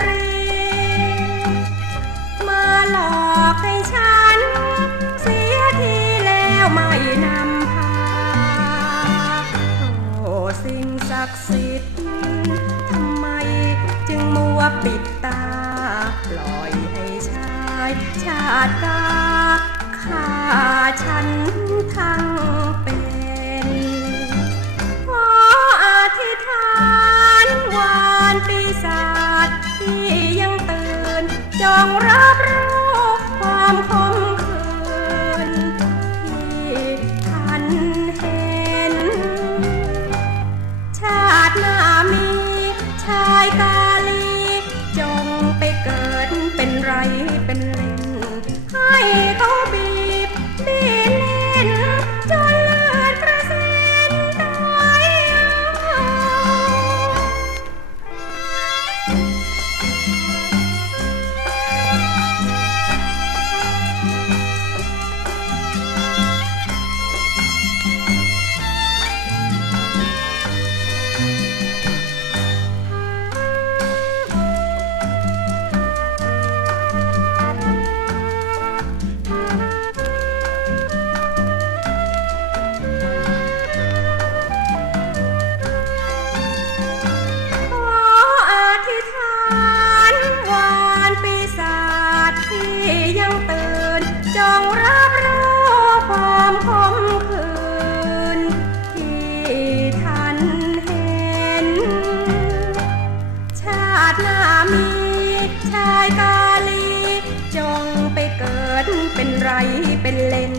ตรี มาหลอกให้ฉัน เสียทีแล้วไม่นำพา โอ้สิ่งศักดิ์สิททำไมจึงมัวปิดตา ปล่อยให้ชาย ชาติตาขา จงรับรู้ความคมคืนที่ท่านเห็น ชาติหน้ามีชายกาลี จงไปเกิดเป็นไรเป็นเล่น จงรับรู้ความคมคืน ที่ท่านเห็น ชาติหน้ามีชายกาลี จงไปเกิดเป็นไรเป็นเล่น